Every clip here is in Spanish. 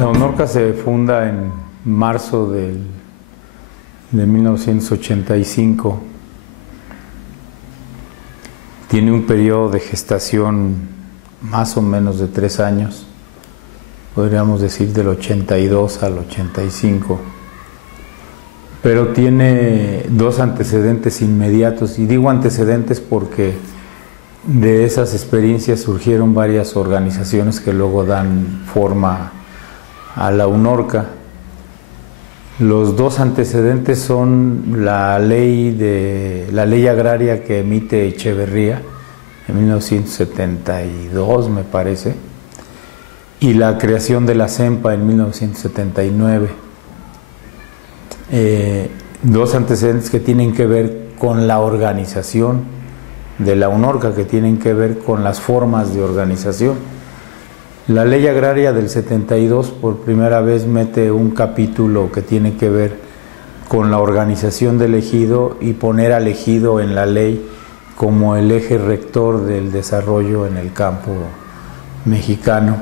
La UNORCA se funda en marzo de 1985. Tiene un periodo de gestación más o menos de 3 años, podríamos decir del 82 al 85, pero tiene 2 antecedentes inmediatos, y digo antecedentes porque de esas experiencias surgieron varias organizaciones que luego dan forma a la UNORCA. Los 2 antecedentes son la ley agraria que emite Echeverría en 1972, me parece, y la creación de la CEMPA en 1979. 2 antecedentes que tienen que ver con la organización de la UNORCA, que tienen que ver con las formas de organización. La ley agraria del 72 por primera vez mete un capítulo que tiene que ver con la organización del ejido y poner al ejido en la ley como el eje rector del desarrollo en el campo mexicano.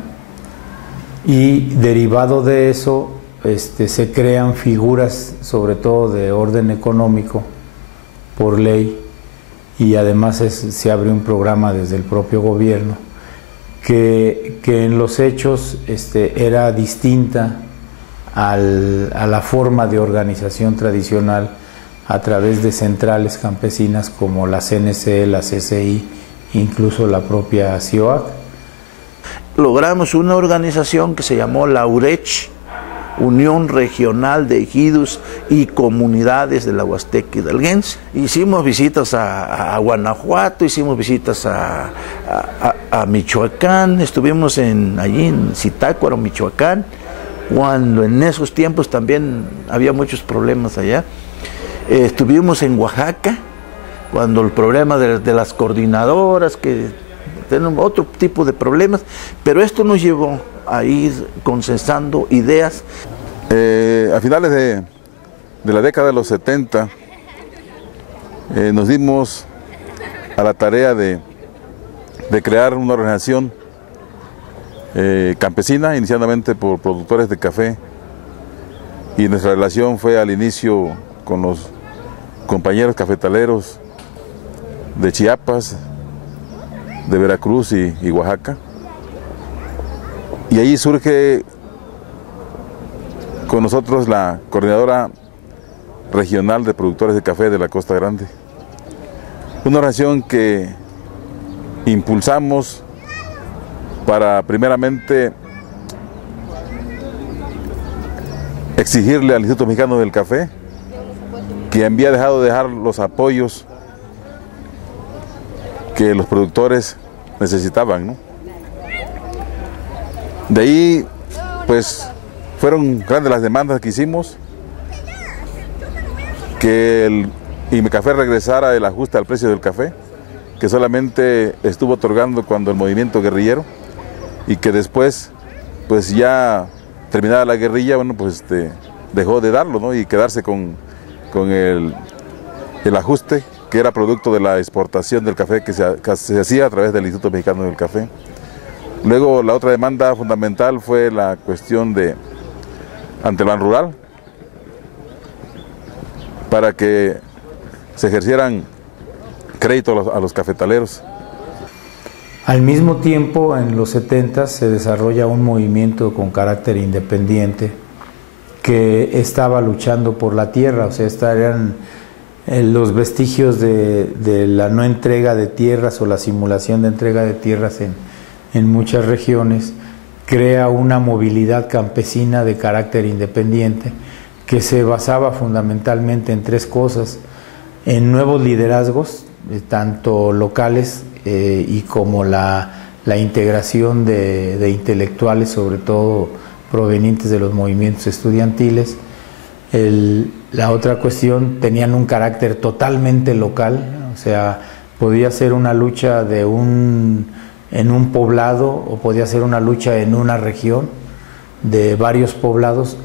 Y derivado de eso se crean figuras, sobre todo de orden económico, por ley, y además se abre un programa desde el propio gobierno que en los hechos era distinta a la forma de organización tradicional a través de centrales campesinas como la CNC, la CCI, incluso la propia CIOAC. Logramos una organización que se llamó la URECH, Unión Regional de Ejidos y Comunidades de la Huasteca Hidalguense. Hicimos visitas a Guanajuato, hicimos visitas a Michoacán, estuvimos allí en Zitácuaro, Michoacán, cuando en esos tiempos también había muchos problemas allá. Estuvimos en Oaxaca, cuando el problema de las coordinadoras, que tienen otro tipo de problemas, pero esto nos llevó a ir consensando ideas. A finales de la década de los 70 nos dimos a la tarea de crear una organización campesina, inicialmente por productores de café, y nuestra relación fue al inicio con los compañeros cafetaleros de Chiapas, de Veracruz y Oaxaca. Y allí surge con nosotros la coordinadora regional de productores de café de la Costa Grande. Una organización que impulsamos para primeramente exigirle al Instituto Mexicano del Café, que había dejado de dar los apoyos que los productores necesitaban, ¿no? De ahí, pues, fueron grandes las demandas que hicimos, que el IMECAFE regresara el ajuste al precio del café, que solamente estuvo otorgando cuando el movimiento guerrillero, y que después, pues ya terminada la guerrilla, bueno, pues dejó de darlo, ¿no? Y quedarse con el ajuste, que era producto de la exportación del café que se hacía a través del Instituto Mexicano del Café. Luego, la otra demanda fundamental fue la cuestión ante el Ban Rural, para que se ejercieran créditos a los cafetaleros. Al mismo tiempo, en los 70 se desarrolla un movimiento con carácter independiente que estaba luchando por la tierra, o sea, eran los vestigios de la no entrega de tierras o la simulación de entrega de tierras en muchas regiones. Crea una movilidad campesina de carácter independiente que se basaba fundamentalmente en 3 cosas: en nuevos liderazgos, tanto locales y como la integración de intelectuales, sobre todo provenientes de los movimientos estudiantiles. La otra cuestión, tenían un carácter totalmente local, o sea, podía ser una lucha en un poblado o podía ser una lucha en una región de varios poblados,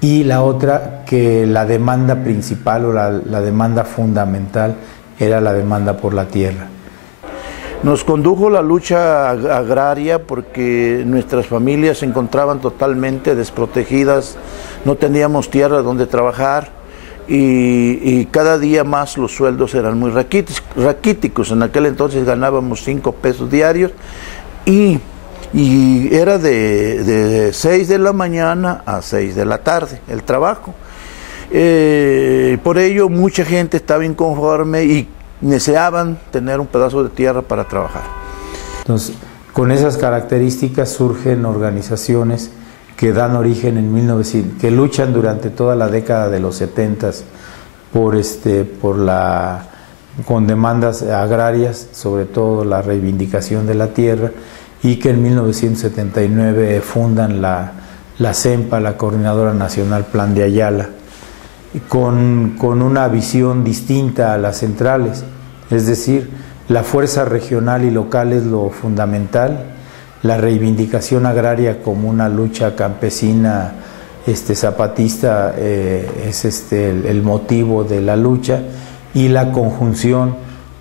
y la otra, que la demanda principal o la demanda fundamental era la demanda por la tierra. Nos condujo la lucha agraria porque nuestras familias se encontraban totalmente desprotegidas, no teníamos tierra donde trabajar y cada día más los sueldos eran muy raquíticos. En aquel entonces ganábamos 5 pesos diarios y era de 6 de la mañana a 6 de la tarde el trabajo. Por ello mucha gente estaba inconforme y deseaban tener un pedazo de tierra para trabajar. Entonces, con esas características surgen organizaciones que dan origen en 1900, que luchan durante toda la década de los 70 con demandas agrarias, sobre todo la reivindicación de la tierra, y que en 1979 fundan la CEMPA, la Coordinadora Nacional Plan de Ayala, con una visión distinta a las centrales, es decir, la fuerza regional y local es lo fundamental, la reivindicación agraria como una lucha campesina zapatista es el motivo de la lucha, y la conjunción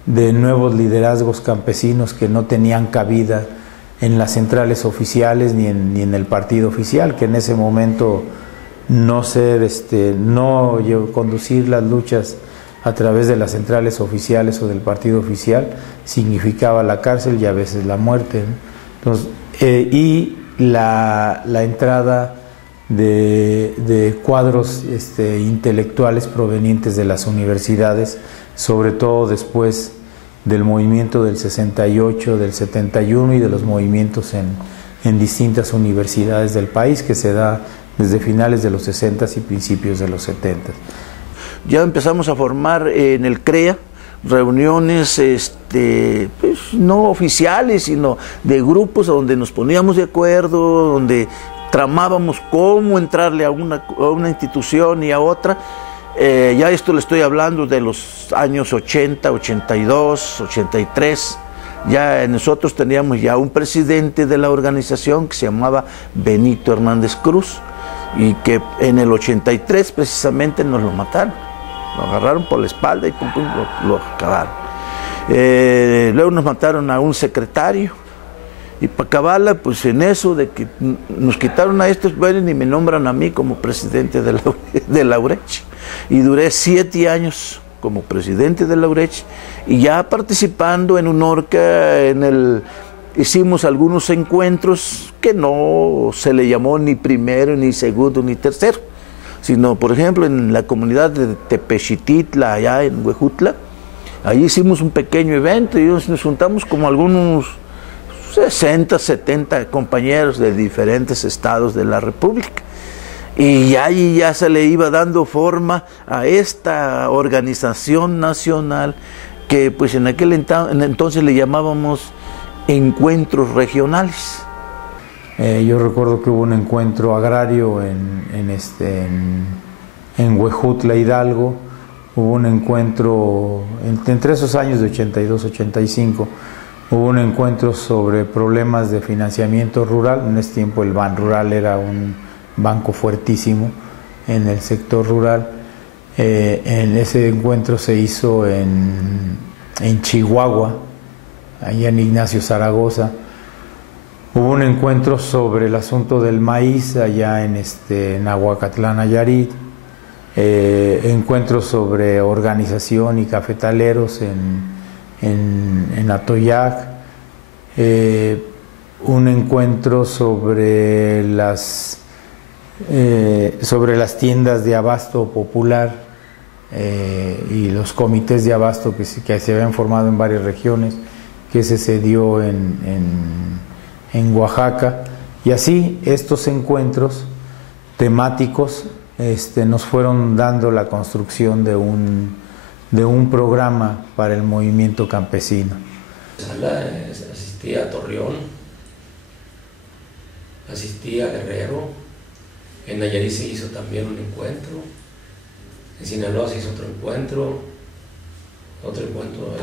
de nuevos liderazgos campesinos que no tenían cabida en las centrales oficiales ni en el partido oficial, que en ese momento conducir las luchas a través de las centrales oficiales o del partido oficial significaba la cárcel y a veces la muerte, ¿no? Entonces, y la entrada de cuadros intelectuales provenientes de las universidades, sobre todo después del movimiento del 68, del 71 y de los movimientos en distintas universidades del país, que se da desde finales de los 60 y principios de los 70. Ya empezamos a formar en el CREA reuniones pues, no oficiales, sino de grupos donde nos poníamos de acuerdo, donde tramábamos cómo entrarle a una institución y a otra. Ya esto le estoy hablando de los años 80, 82, 83. Ya nosotros teníamos ya un presidente de la organización que se llamaba Benito Hernández Cruz, y que en el 83 precisamente nos lo mataron, lo agarraron por la espalda y pum, pum, lo acabaron. Luego nos mataron a un secretario, y para acabarla, pues en eso de que nos quitaron a estos, bueno, y me nombran a mí como presidente de la URECH, y duré 7 años como presidente de la URECH, y ya participando en UNORCA, hicimos algunos encuentros que no se le llamó ni primero, ni segundo, ni tercero, sino, por ejemplo, en la comunidad de Tepexititla, allá en Huejutla, ahí hicimos un pequeño evento y nos juntamos como algunos 60, 70 compañeros de diferentes estados de la República. Y ahí ya se le iba dando forma a esta organización nacional que pues en aquel entonces le llamábamos encuentros regionales. Yo recuerdo que hubo un encuentro agrario en Huejutla, Hidalgo. Hubo un encuentro entre esos años de 82, 85. Hubo un encuentro sobre problemas de financiamiento rural. En ese tiempo el Ban Rural era un banco fuertísimo en el sector rural. En ese encuentro se hizo en Chihuahua, allá en Ignacio Zaragoza. Hubo un encuentro sobre el asunto del maíz allá en Aguacatlán, Nayarit. Encuentros sobre organización y cafetaleros en Atoyac. Un encuentro sobre las tiendas de abasto popular y los comités de abasto que se habían formado en varias regiones, que se dio en Oaxaca. Y así estos encuentros temáticos nos fueron dando la construcción de un programa para el movimiento campesino. Asistí a Torreón, asistí a Guerrero, en Nayarit se hizo también un encuentro, en Sinaloa se hizo otro encuentro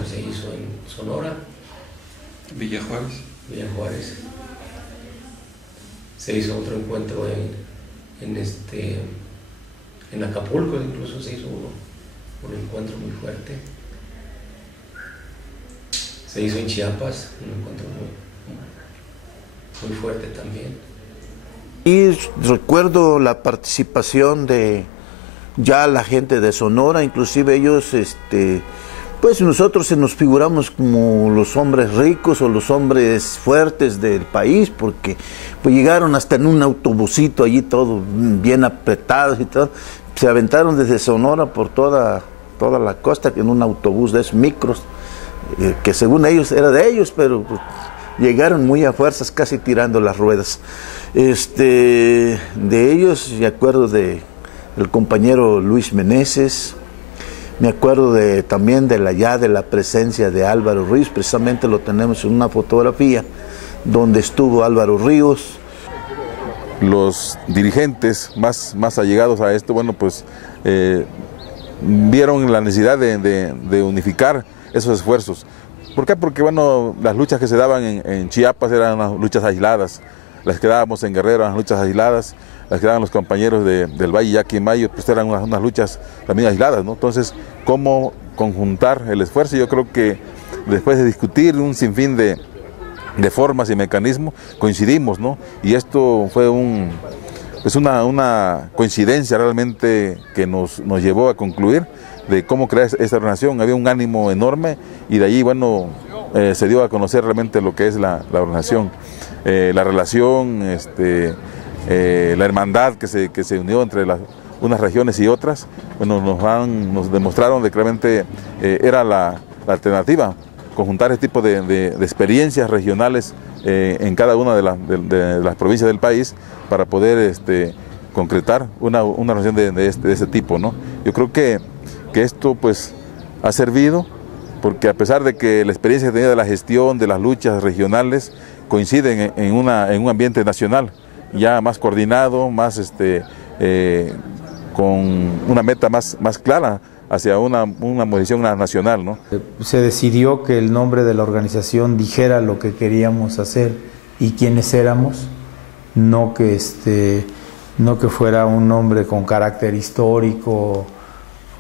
se hizo en Sonora, Villa Juárez. Se hizo otro encuentro en Acapulco, incluso se hizo un encuentro muy fuerte. se hizo en Chiapas, un encuentro muy fuerte también. Y recuerdo la participación de ya la gente de Sonora, inclusive ellos, pues nosotros se nos figuramos como los hombres ricos o los hombres fuertes del país, porque pues llegaron hasta en un autobusito allí todo bien apretados y todo, se aventaron desde Sonora por toda la costa en un autobús de esos micros, que según ellos era de ellos, pero pues, llegaron muy a fuerzas, casi tirando las ruedas. De ellos me acuerdo del compañero Luis Meneses, me acuerdo también de la presencia de Álvaro Ríos, precisamente lo tenemos en una fotografía donde estuvo Álvaro Ríos. Los dirigentes más allegados a esto, bueno, pues vieron la necesidad de unificar esos esfuerzos. ¿Por qué? Porque, bueno, las luchas que se daban en Chiapas eran unas luchas aisladas, las que dábamos en Guerrero eran luchas aisladas, las que daban los compañeros del Valle Yaqui y Mayo, pues eran unas luchas también aisladas, ¿no? Entonces, ¿cómo conjuntar el esfuerzo? Yo creo que después de discutir un sinfín de formas y mecanismos, coincidimos, ¿no? Y esto fue una coincidencia realmente que nos llevó a concluir de cómo crear esta organización. Había un ánimo enorme y de allí, bueno, se dio a conocer realmente lo que es la organización, la relación, la hermandad que se unió entre unas regiones y otras. Bueno, nos demostraron de que realmente era la alternativa, conjuntar este tipo de experiencias regionales en cada una de las provincias del país para poder concretar una organización de este tipo, ¿no? Yo creo que esto pues ha servido, porque a pesar de que la experiencia que tenía de la gestión, de las luchas regionales, coinciden en un ambiente nacional, ya más coordinado, más con una meta más clara hacia una movilización nacional, ¿no? Se decidió que el nombre de la organización dijera lo que queríamos hacer y quiénes éramos, no que fuera un nombre con carácter histórico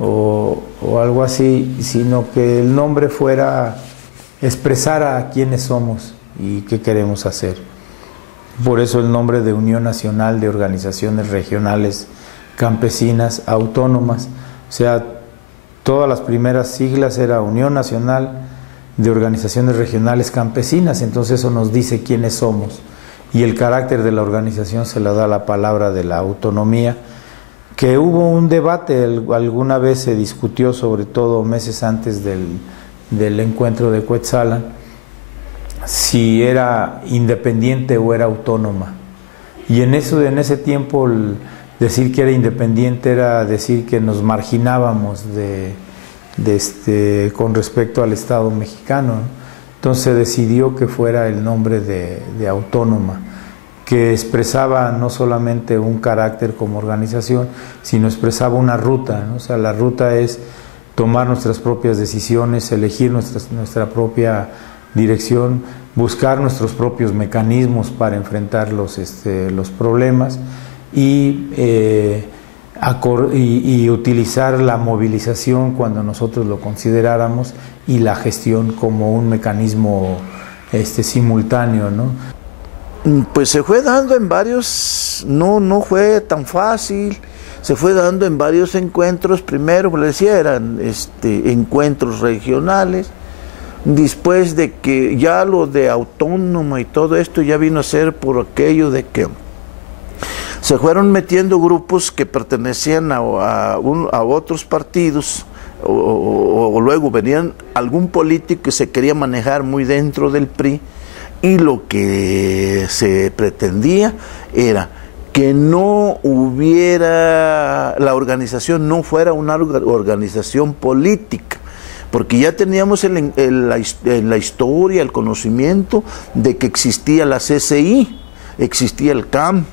o algo así, sino que el nombre expresara quiénes somos y qué queremos hacer. Por eso el nombre de Unión Nacional de Organizaciones Regionales Campesinas Autónomas, o sea, todas las primeras siglas era Unión Nacional de Organizaciones Regionales Campesinas, entonces eso nos dice quiénes somos. Y el carácter de la organización se le da la palabra de la autonomía, que hubo un debate, alguna vez se discutió, sobre todo meses antes del encuentro de Cuetzalan, si era independiente o era autónoma. Y en ese tiempo decir que era independiente era decir que nos marginábamos con respecto al Estado mexicano, ¿no? Entonces se decidió que fuera el nombre de autónoma, que expresaba no solamente un carácter como organización, sino expresaba una ruta, ¿no? O sea, la ruta es tomar nuestras propias decisiones, elegir nuestra propia dirección, buscar nuestros propios mecanismos para enfrentar los problemas y utilizar la movilización cuando nosotros lo consideráramos y la gestión como un mecanismo simultáneo, ¿no? Pues se fue dando en varios, no fue tan fácil, se fue dando en varios encuentros. Primero, como le decía, eran encuentros regionales. Después de que ya lo de autónomo y todo esto ya vino a ser por aquello de que se fueron metiendo grupos que pertenecían a otros partidos, o luego venían algún político que se quería manejar muy dentro del PRI, y lo que se pretendía era que no hubiera, la organización no fuera una organización política, porque ya teníamos en la historia, el conocimiento de que existía la CCI, existía el CAM,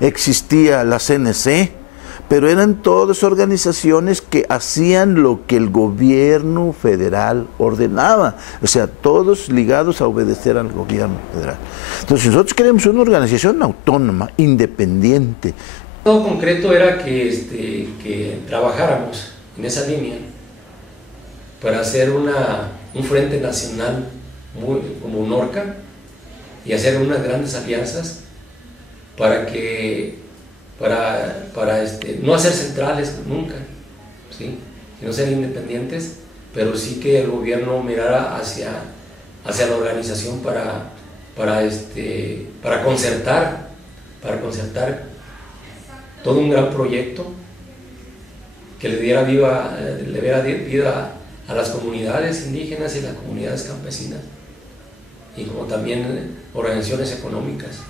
existía la CNC, pero eran todas organizaciones que hacían lo que el gobierno federal ordenaba, o sea, todos ligados a obedecer al gobierno federal. Entonces nosotros queríamos una organización autónoma, independiente. Todo concreto era que trabajáramos en esa línea para hacer un frente nacional como UNORCA, y hacer unas grandes alianzas para no hacer centrales nunca, ¿sí? Y no ser independientes, pero sí que el gobierno mirara hacia la organización para concertar todo un gran proyecto que le diera vida a las comunidades indígenas y las comunidades campesinas, y como también organizaciones económicas.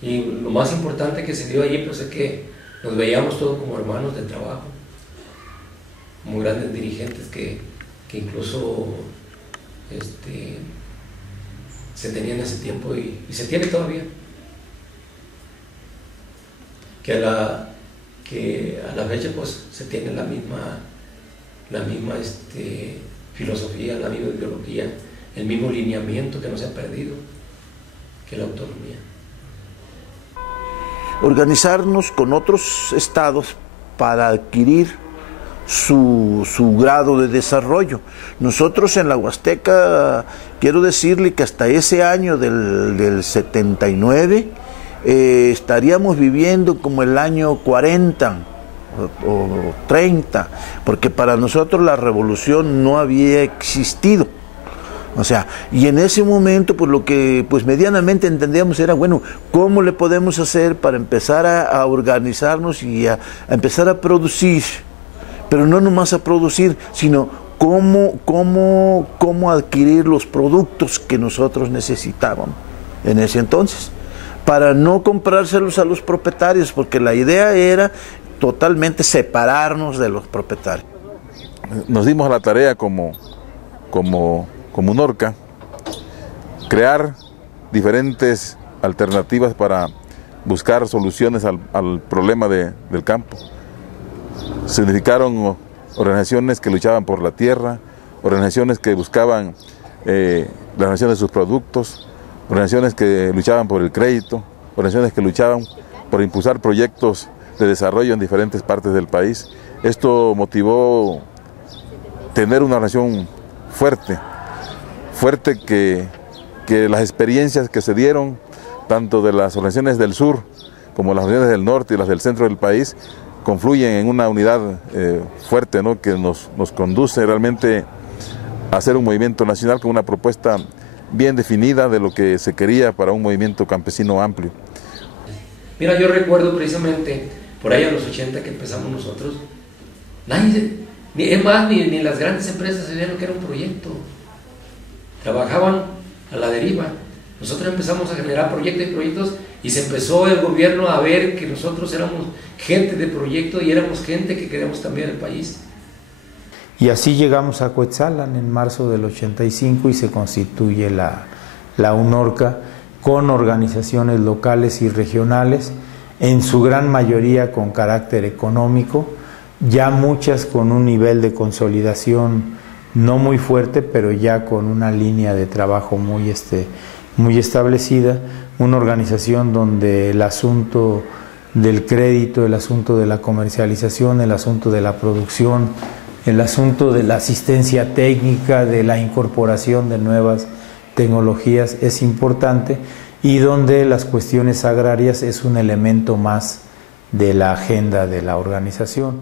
Y lo más importante que se dio allí, pues, es que nos veíamos todos como hermanos de trabajo, como grandes dirigentes que incluso se tenía en ese tiempo y se tiene todavía. Que a la fecha, pues, se tiene la misma filosofía, la misma ideología, el mismo lineamiento que no se ha perdido, que la autonomía. Organizarnos con otros estados para adquirir su grado de desarrollo. Nosotros en la Huasteca, quiero decirle que hasta ese año del 79, estaríamos viviendo como el año 40 o 30, porque para nosotros la revolución no había existido. O sea, y en ese momento, pues lo que pues medianamente entendíamos era, bueno, ¿cómo le podemos hacer para empezar a organizarnos y a empezar a producir? Pero no nomás a producir, sino cómo adquirir los productos que nosotros necesitábamos en ese entonces, para no comprárselos a los propietarios, porque la idea era totalmente separarnos de los propietarios. Nos dimos a la tarea como UNORCA, crear diferentes alternativas para buscar soluciones al problema del campo. Se unificaron organizaciones que luchaban por la tierra, organizaciones que buscaban la nación de sus productos, organizaciones que luchaban por el crédito, organizaciones que luchaban por impulsar proyectos de desarrollo en diferentes partes del país. Esto motivó tener una organización fuerte que las experiencias que se dieron, tanto de las organizaciones del sur como las organizaciones del norte y las del centro del país, confluyen en una unidad fuerte, ¿no?, que nos conduce realmente a hacer un movimiento nacional con una propuesta bien definida de lo que se quería para un movimiento campesino amplio. Mira, yo recuerdo precisamente por ahí a los 80 que empezamos nosotros, ni las grandes empresas sabían lo que era un proyecto, trabajaban a la deriva. Nosotros empezamos a generar proyectos y se empezó el gobierno a ver que nosotros éramos gente de proyecto y éramos gente que queríamos cambiar el país. Y así llegamos a Cuetzalan en marzo del 85 y se constituye la UNORCA con organizaciones locales y regionales, en su gran mayoría con carácter económico, ya muchas con un nivel de consolidación no muy fuerte, pero ya con una línea de trabajo muy establecida, una organización donde el asunto del crédito, el asunto de la comercialización, el asunto de la producción, el asunto de la asistencia técnica, de la incorporación de nuevas tecnologías es importante, y donde las cuestiones agrarias es un elemento más de la agenda de la organización.